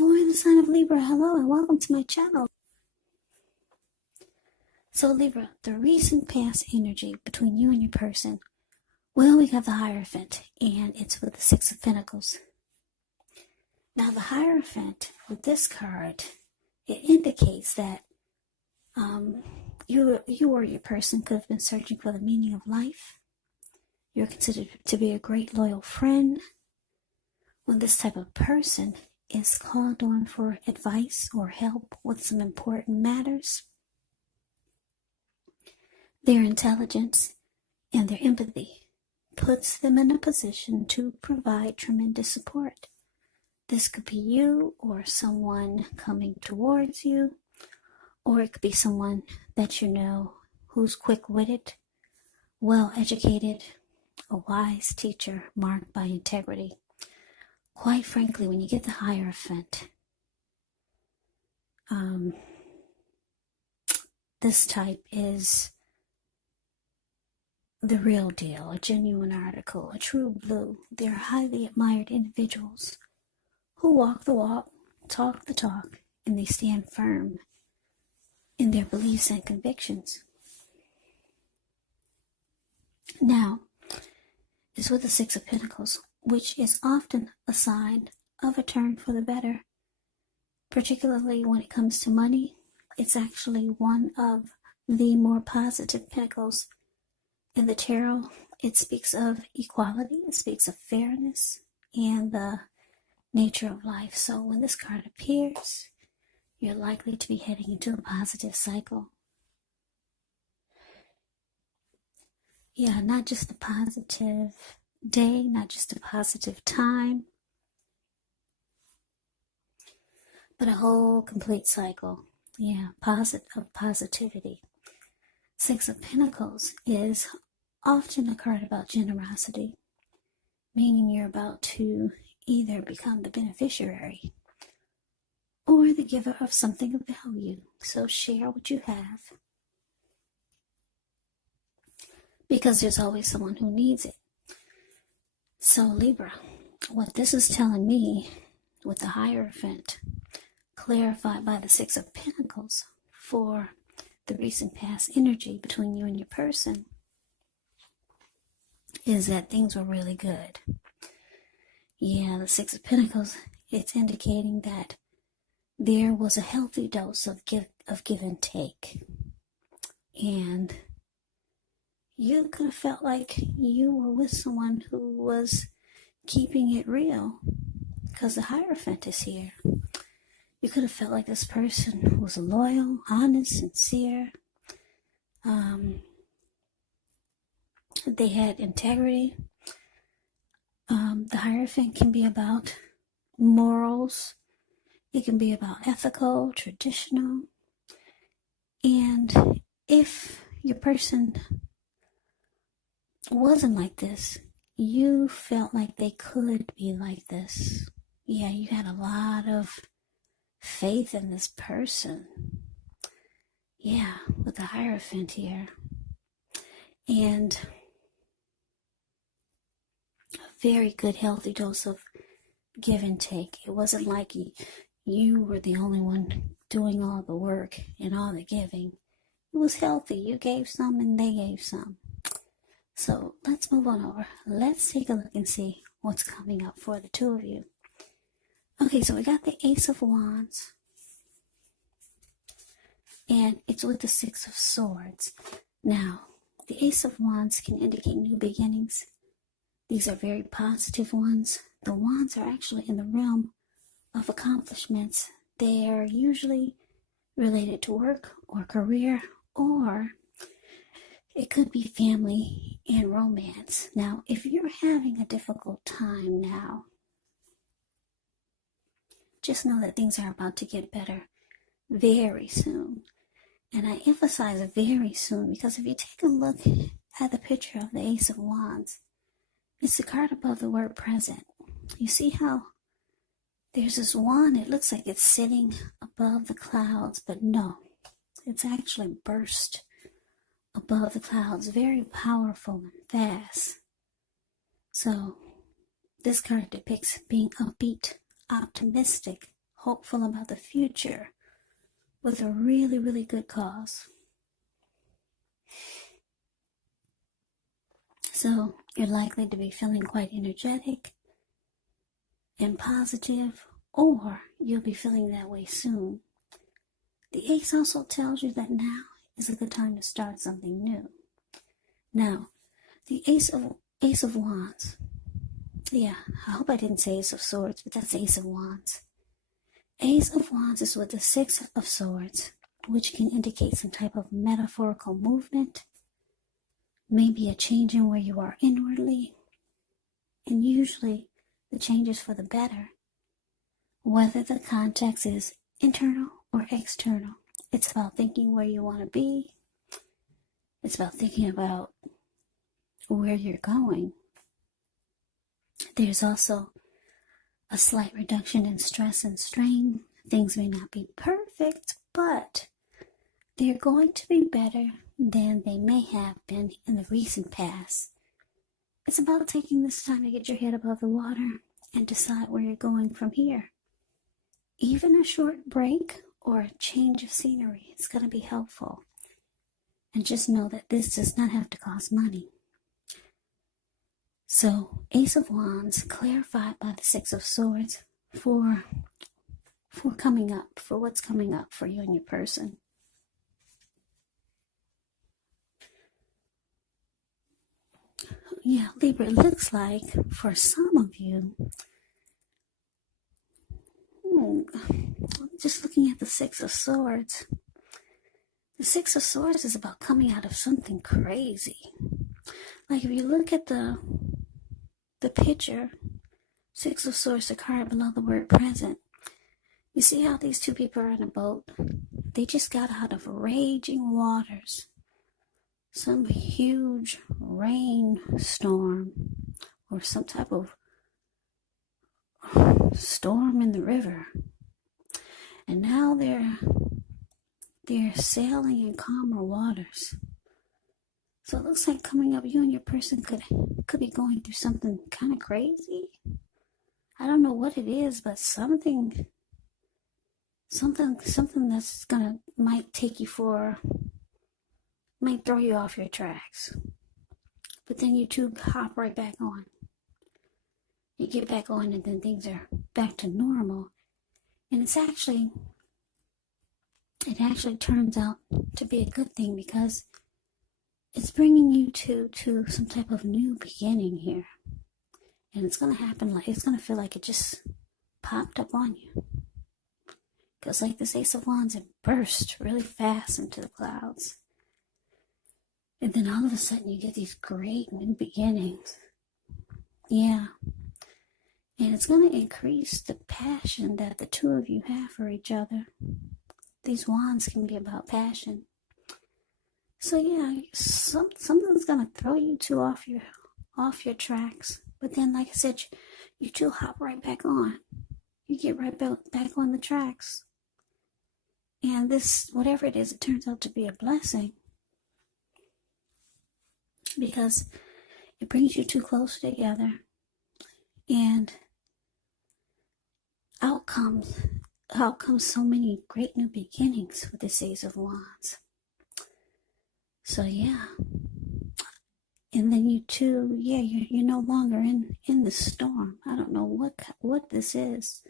For the sign of Libra, hello and welcome to my channel. So Libra, the recent past energy between you and your person. Well, we got the Hierophant, and it's with the Six of Pentacles. Now the Hierophant, with this card, it indicates that you or your person could have been searching for the meaning of life. You're considered to be a great loyal friend. When this type of person is called on for advice or help with some important matters, their intelligence and their empathy puts them in a position to provide tremendous support. This could be you or someone coming towards you, or it could be someone that you know who's quick-witted, well-educated, a wise teacher marked by integrity. Quite frankly, when you get the Hierophant, this type is the real deal, a genuine article, a true blue. They're highly admired individuals who walk the walk, talk the talk, and they stand firm in their beliefs and convictions. Now, it's with the Six of Pentacles, which is often a sign of a turn for the better. Particularly when it comes to money, it's actually one of the more positive pentacles in the tarot. It speaks of equality, it speaks of fairness, and the nature of life. So when this card appears, you're likely to be heading into a positive cycle. Yeah, not just a positive day, not just a positive time, but a whole complete cycle. Yeah, positivity. Six of Pentacles is often a card about generosity, meaning you're about to either become the beneficiary or the giver of something of value. So share what you have, because there's always someone who needs it. So Libra, what this is telling me with the Hierophant, clarified by the Six of Pentacles for the recent past energy between you and your person, is that things were really good. Yeah, the Six of Pentacles, it's indicating that there was a healthy dose of give and take. And you could have felt like you were with someone who was keeping it real, because the Hierophant is here. You could have felt like this person was loyal, honest, sincere. They had integrity. The Hierophant can be about morals. It can be about ethical, traditional. And if your person wasn't like this, you felt like they could be like this. Yeah, you had a lot of faith in this person. Yeah, with the Hierophant here. And a very good, healthy dose of give and take. It wasn't like you were the only one doing all the work and all the giving. It was healthy. You gave some and they gave some. So let's move on over. Let's take a look and see what's coming up for the two of you. Okay, so we got the Ace of Wands, and it's with the Six of Swords. Now, the Ace of Wands can indicate new beginnings. These are very positive ones. The wands are actually in the realm of accomplishments. They are usually related to work or career, or it could be family and romance. Now, if you're having a difficult time now, just know that things are about to get better very soon. And I emphasize very soon, because if you take a look at the picture of the Ace of Wands, it's the card above the word present. You see how there's this wand, it looks like it's sitting above the clouds, but no, it's actually burst above the clouds, very powerful and fast. So this card depicts being upbeat, optimistic, hopeful about the future with a really, really good cause. So you're likely to be feeling quite energetic and positive, or you'll be feeling that way soon. The Ace also tells you that now is a good time to start something new. Now, the Ace of Wands. Yeah, I hope I didn't say Ace of Swords, but that's Ace of Wands. Ace of Wands is with the Six of Swords, which can indicate some type of metaphorical movement, maybe a change in where you are inwardly, and usually the change is for the better, whether the context is internal or external. It's about thinking where you want to be. It's about thinking about where you're going. There's also a slight reduction in stress and strain. Things may not be perfect, but they're going to be better than they may have been in the recent past. It's about taking this time to get your head above the water and decide where you're going from here. Even a short break or a change of scenery is going to be helpful. And just know that this does not have to cost money. So, Ace of Wands clarified by the Six of Swords for coming up, for what's coming up for you and your person. Yeah, Libra, it looks like for some of you, just looking at the Six of Swords, the Six of Swords is about coming out of something crazy. Like if you look at the picture, Six of Swords, the card below the word present, you see how these two people are in a boat? They just got out of raging waters. Some huge rainstorm or some type of storm in the river. And now they're sailing in calmer waters. So it looks like coming up, you and your person could be going through something kind of crazy. I don't know what it is, but something that's might throw you off your tracks. But then you two hop right back on. You get back on and then things are back to normal. And it actually turns out to be a good thing because it's bringing you to some type of new beginning here. And it's going to happen it's going to feel like it just popped up on you. Because like this Ace of Wands, it burst really fast into the clouds. And then all of a sudden you get these great new beginnings. Yeah. And it's going to increase the passion that the two of you have for each other. These wands can be about passion. So yeah, something's going to throw you two off your tracks. But then, like I said, you two hop right back on. You get right back on the tracks. And this, whatever it is, it turns out to be a blessing. Because it brings you two closer together. And out comes so many great new beginnings with this Ace of Wands. So yeah. And then you two, you're no longer in the storm. I don't know what this is.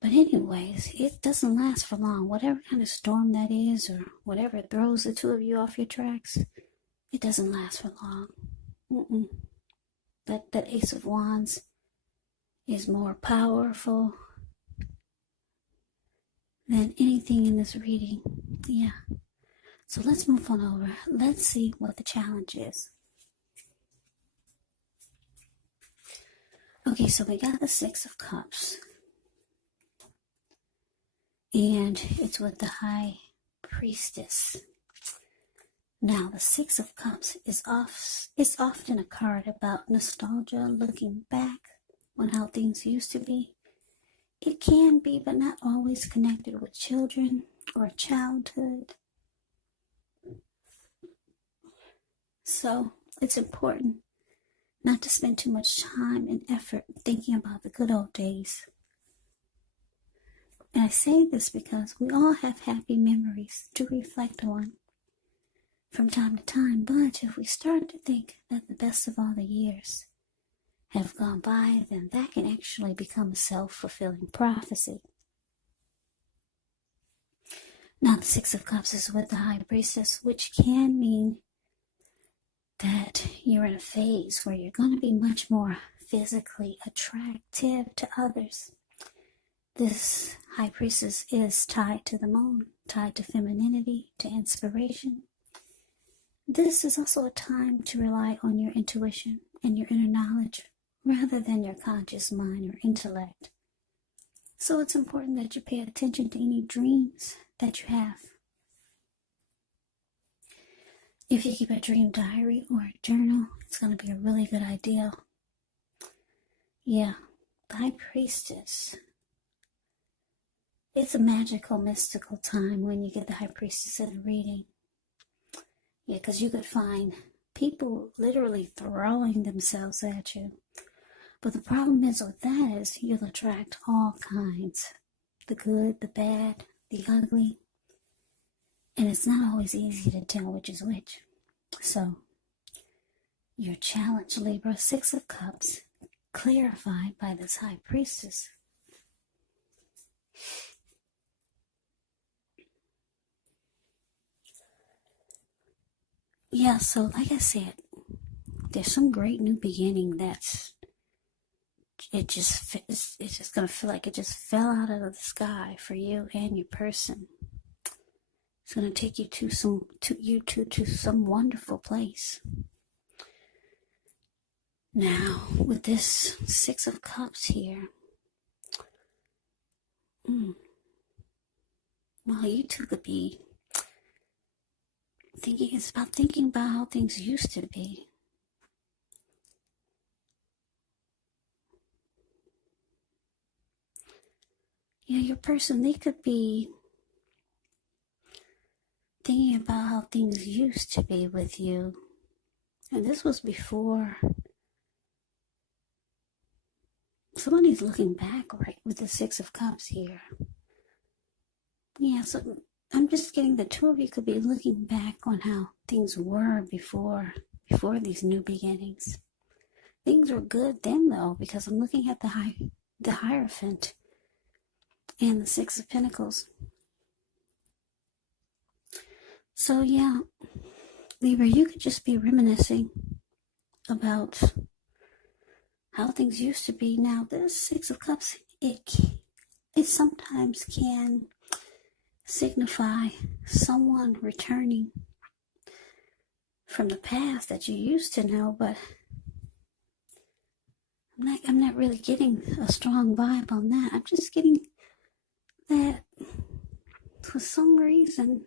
But anyways, it doesn't last for long. Whatever kind of storm that is, or whatever throws the two of you off your tracks, it doesn't last for long. That Ace of Wands is more powerful than anything in this reading. Yeah. So let's move on over. Let's see what the challenge is. Okay, so we got the Six of Cups. And it's with the High Priestess. Now, the Six of Cups is often a card about nostalgia, looking back on how things used to be. It can be, but not always, connected with children or childhood. So, it's important not to spend too much time and effort thinking about the good old days. And I say this because we all have happy memories to reflect on from time to time, but if we start to think that the best of all the years have gone by, then that can actually become a self-fulfilling prophecy. Now, the Six of Cups is with the High Priestess, which can mean that you're in a phase where you're going to be much more physically attractive to others. This High Priestess is tied to the moon, tied to femininity, to inspiration. This is also a time to rely on your intuition and your inner knowledge rather than your conscious mind or intellect. So it's important that you pay attention to any dreams that you have. If you keep a dream diary or a journal, it's going to be a really good idea. Yeah, the High Priestess. It's a magical, mystical time when you get the High Priestess in a reading. Yeah, because you could find people literally throwing themselves at you. But the problem is with that is you'll attract all kinds. The good, the bad, the ugly. And it's not always easy to tell which is which. So, your challenge, Libra, Six of Cups, clarified by this High Priestess. Yeah, so like I said, there's some great new beginning it's just going to feel like it just fell out of the sky for you and your person. It's going to take you to some wonderful place. Now, with this Six of Cups here, well, you two could be thinking about how things used to be. Yeah, your person, they could be thinking about how things used to be with you. And this was before. Somebody's looking back, right, with the Six of Cups here. Yeah, so I'm just getting the two of you could be looking back on how things were before these new beginnings. Things were good then, though, because I'm looking at the Hierophant and the Six of Pentacles. So yeah, Libra, you could just be reminiscing about how things used to be. Now, this Six of Cups, it sometimes can signify someone returning from the past that you used to know, but I'm not really getting a strong vibe on that. I'm just getting that for some reason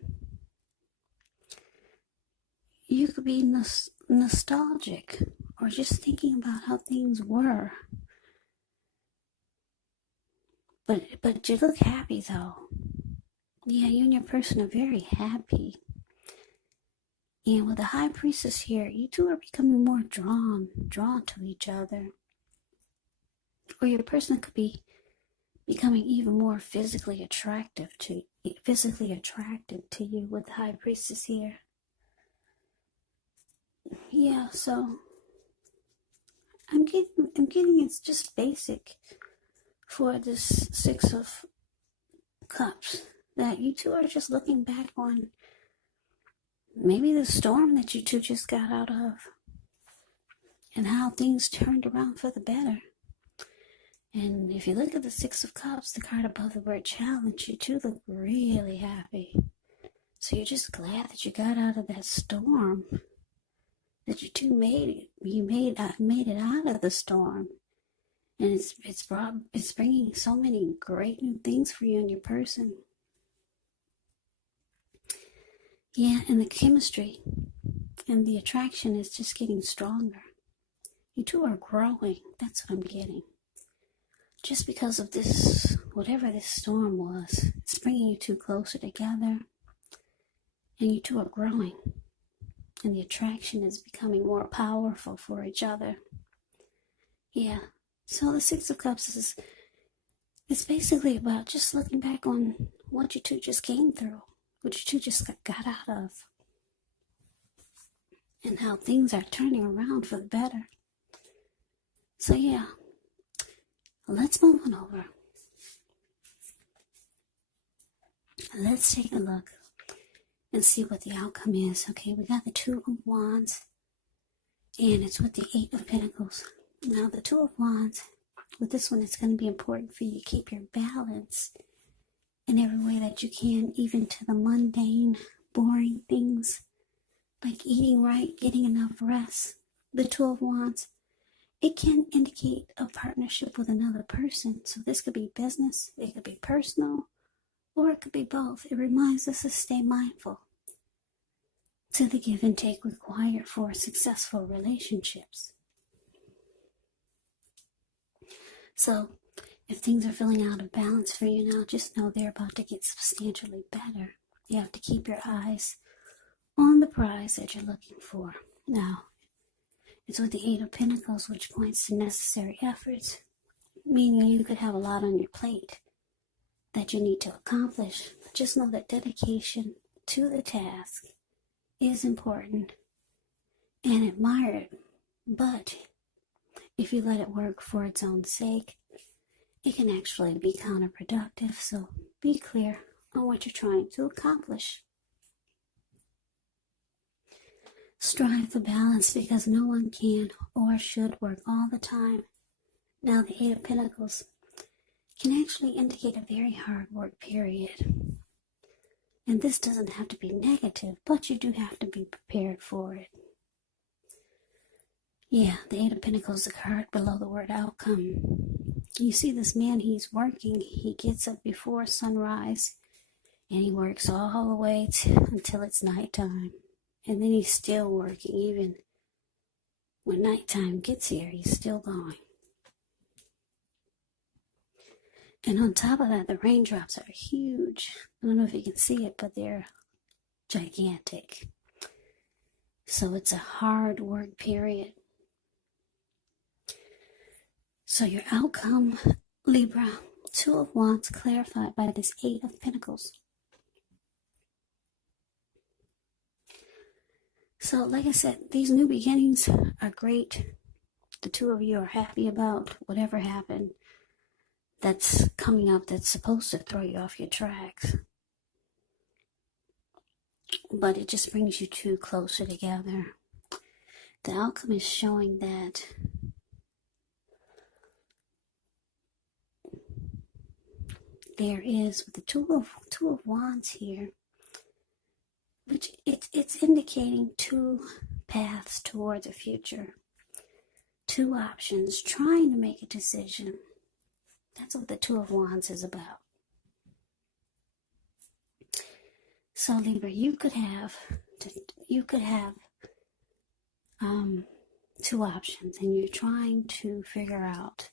you could be nostalgic or just thinking about how things were. But you look happy though. Yeah, you and your person are very happy. And with the High Priestess here, you two are becoming more drawn to each other. Or your person could be becoming even more physically attracted to you with the High Priestess here. Yeah, so I'm getting it's just basic for this Six of Cups that you two are just looking back on maybe the storm that you two just got out of and how things turned around for the better. And if you look at the Six of Cups, the card above the word challenge, you two look really happy. So you're just glad that you got out of that storm, that you two made it out of the storm. And it's bringing so many great new things for you and your person. Yeah, and the chemistry and the attraction is just getting stronger. You two are growing. That's what I'm getting. Just because of this, whatever this storm was, it's bringing you two closer together. And you two are growing. And the attraction is becoming more powerful for each other. Yeah. So the Six of Cups It's basically about just looking back on what you two just came through, what you two just got out of, and how things are turning around for the better. So yeah, let's move on over. Let's take a look and see what the outcome is. Okay, we got the Two of Wands, and it's with the Eight of Pentacles. Now, the Two of Wands, with this one, it's going to be important for you to keep your balance in every way that you can, even to the mundane, boring things, like eating right, getting enough rest. The Two of Wands, it can indicate a partnership with another person. So this could be business, it could be personal, or it could be both. It reminds us to stay mindful to the give and take required for successful relationships. So if things are feeling out of balance for you now, just know they're about to get substantially better. You have to keep your eyes on the prize that you're looking for. Now, it's with the Eight of Pentacles, which points to necessary efforts, meaning you could have a lot on your plate that you need to accomplish. But just know that dedication to the task is important and admired. But if you let it work for its own sake, it can actually be counterproductive. So be clear on what you're trying to accomplish. Strive for balance, because no one can or should work all the time. Now, the Eight of Pentacles can actually indicate a very hard work period. And this doesn't have to be negative, but you do have to be prepared for it. Yeah, the Eight of Pentacles, the card below the word outcome. You see this man, he's working. He gets up before sunrise, and he works all the way until it's nighttime. And then he's still working. Even when nighttime gets here, he's still going. And on top of that, the raindrops are huge. I don't know if you can see it, but they're gigantic. So it's a hard work period. So your outcome, Libra, Two of Wands, clarified by this Eight of Pentacles. So like I said, these new beginnings are great. The two of you are happy about whatever happened that's coming up that's supposed to throw you off your tracks. But it just brings you two closer together. The outcome is showing that there is, with the two of Wands here, which it's indicating two paths towards the future. Two options, trying to make a decision. That's what the Two of Wands is about. So Libra, you could have two options, and you're trying to figure out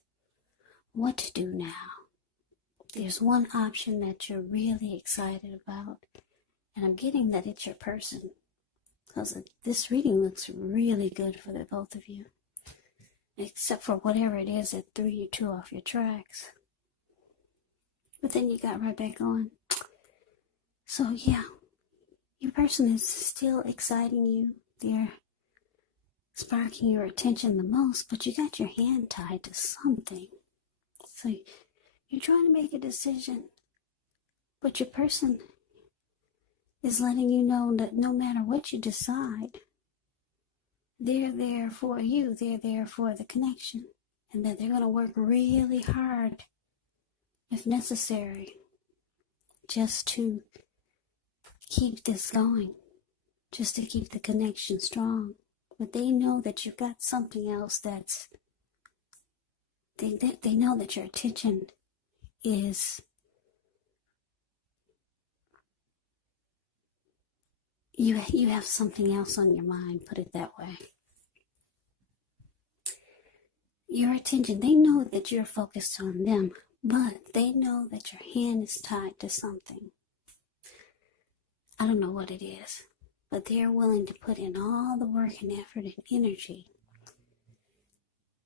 what to do now. There's one option that you're really excited about, and I'm getting that it's your person, because this reading looks really good for the both of you, except for whatever it is that threw you two off your tracks. But then you got right back on. So yeah, your person is still exciting you. They're sparking your attention the most, but you got your hand tied to something. So you're trying to make a decision, but your person is letting you know that no matter what you decide, they're there for you. They're there for the connection, and that they're going to work really hard, if necessary, just to keep this going, just to keep the connection strong. But they know that you've got something else that's, they know that your attention is, you have something else on your mind, put it that way. Your attention, they know that you're focused on them, but they know that your hand is tied to something. I don't know what it is, but they're willing to put in all the work and effort and energy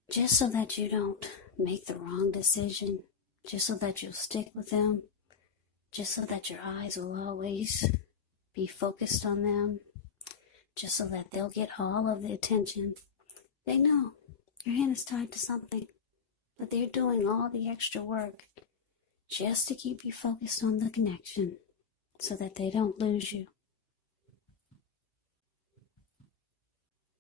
just so that you don't make the wrong decision, just so that you'll stick with them, just so that your eyes will always be focused on them, just so that they'll get all of the attention. They know your hand is tied to something, but they're doing all the extra work just to keep you focused on the connection so that they don't lose you.